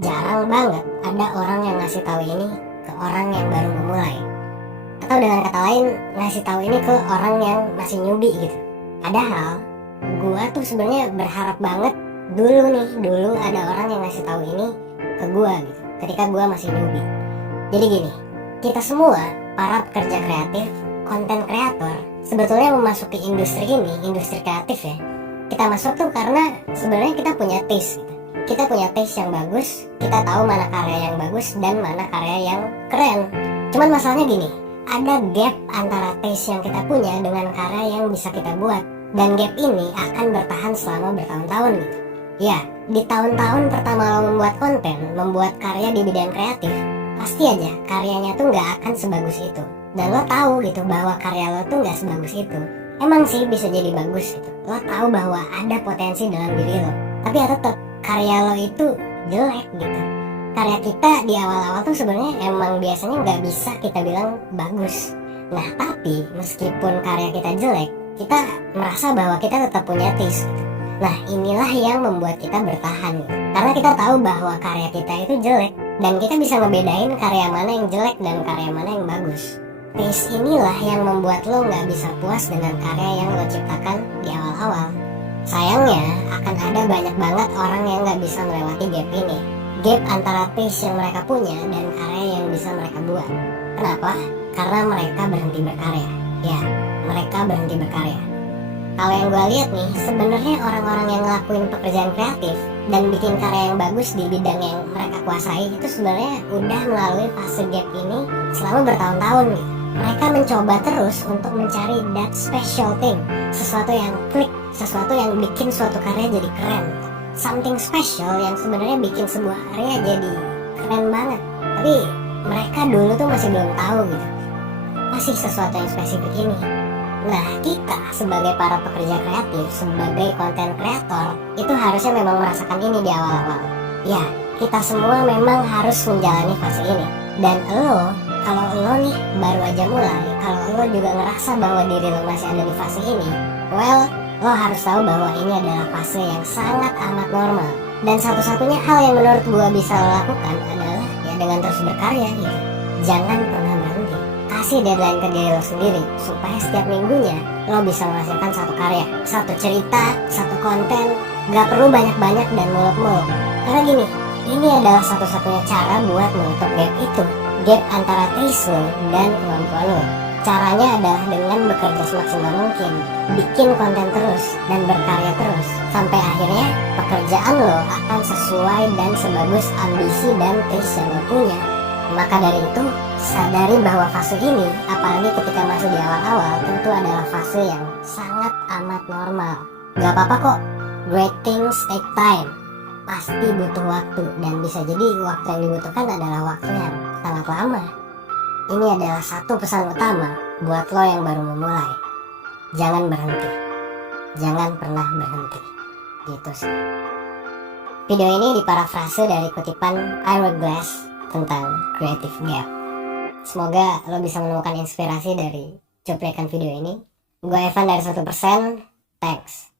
Jarang banget ada orang yang ngasih tahu ini ke orang yang baru memulai. Atau dengan kata lain, ngasih tahu ini ke orang yang masih newbie gitu. Padahal gua tuh sebenarnya berharap banget dulu ada orang yang ngasih tahu ini ke gua gitu. Ketika gua masih newbie. Jadi gini, kita semua para pekerja kreatif, konten kreator, sebetulnya memasuki industri ini, industri kreatif ya. Kita masuk tuh karena sebenarnya kita punya taste gitu. Kita punya taste yang bagus, kita tahu mana karya yang bagus dan mana karya yang keren. Cuman masalahnya gini, ada gap antara taste yang kita punya dengan karya yang bisa kita buat. Dan gap ini akan bertahan selama bertahun-tahun gitu. Ya, di tahun-tahun pertama lo membuat konten, membuat karya di bidang kreatif, pasti aja karyanya tuh nggak akan sebagus itu. Dan lo tahu gitu bahwa karya lo tuh nggak sebagus itu. Emang sih bisa jadi bagus gitu. Lo tahu bahwa ada potensi dalam diri lo. Tapi ya tetap karya lo itu jelek gitu. Karya kita di awal-awal tuh sebenarnya emang biasanya nggak bisa kita bilang bagus. Nah tapi meskipun karya kita jelek, kita merasa bahwa kita tetap punya taste gitu. Nah inilah yang membuat kita bertahan gitu. Karena kita tahu bahwa karya kita itu jelek dan kita bisa ngebedain karya mana yang jelek dan karya mana yang bagus. Taste inilah yang membuat lo nggak bisa puas dengan karya yang lo ciptakan di awal-awal. Sayangnya akan ada banyak banget orang yang nggak bisa melewati gap ini. Gap antara taste yang mereka punya dan karya yang bisa mereka buat. Kenapa? Karena mereka berhenti berkarya. Ya, mereka berhenti berkarya. Kalau yang gue lihat nih, sebenarnya orang-orang yang ngelakuin pekerjaan kreatif dan bikin karya yang bagus di bidang yang mereka kuasai itu sebenarnya udah melalui fase gap ini selama bertahun-tahun gitu. Mereka mencoba terus untuk mencari that special thing, sesuatu yang klik, sesuatu yang bikin suatu karya jadi keren, something special yang sebenarnya bikin sebuah karya jadi keren banget. Tapi mereka dulu tuh masih belum tahu gitu, masih sesuatu yang spesifik ini. Nah kita sebagai para pekerja kreatif, sebagai konten kreator, itu harusnya memang merasakan ini di awal-awal. Ya, kita semua memang harus menjalani fase ini. Dan kalau lo nih baru aja mulai, kalau lo juga ngerasa bahwa diri lo masih ada di fase ini, well, lo harus tahu bahwa ini adalah fase yang sangat amat normal. Dan satu-satunya hal yang menurut gua bisa lo lakukan adalah ya dengan terus berkarya gitu. Jangan pernah berhenti. Kasih deadline ke diri lo sendiri supaya setiap minggunya lo bisa menghasilkan satu karya, satu cerita, satu konten. Gak perlu banyak-banyak dan muluk-muluk. Karena gini, ini adalah satu-satunya cara buat menutup gap itu. Gap antara taste lo dan kemampuan lo. Caranya adalah dengan bekerja semaksimal mungkin, bikin konten terus dan berkarya terus, sampai akhirnya pekerjaan lo akan sesuai dan sebagus ambisi dan taste yang lo punya. Maka dari itu, sadari bahwa fase ini, apalagi ketika masih di awal-awal, tentu adalah fase yang sangat amat normal. Gak apa-apa kok, great things take time. Pasti butuh waktu, dan bisa jadi waktu yang dibutuhkan adalah waktu yang sangat lama. Ini adalah satu pesan utama buat lo yang baru memulai. Jangan berhenti. Jangan pernah berhenti. Gitu sih. Video ini diparafrase dari kutipan Ira Glass tentang creative gap. Semoga lo bisa menemukan inspirasi dari cuplikan video ini. Gue Evan dari 1%. Thanks.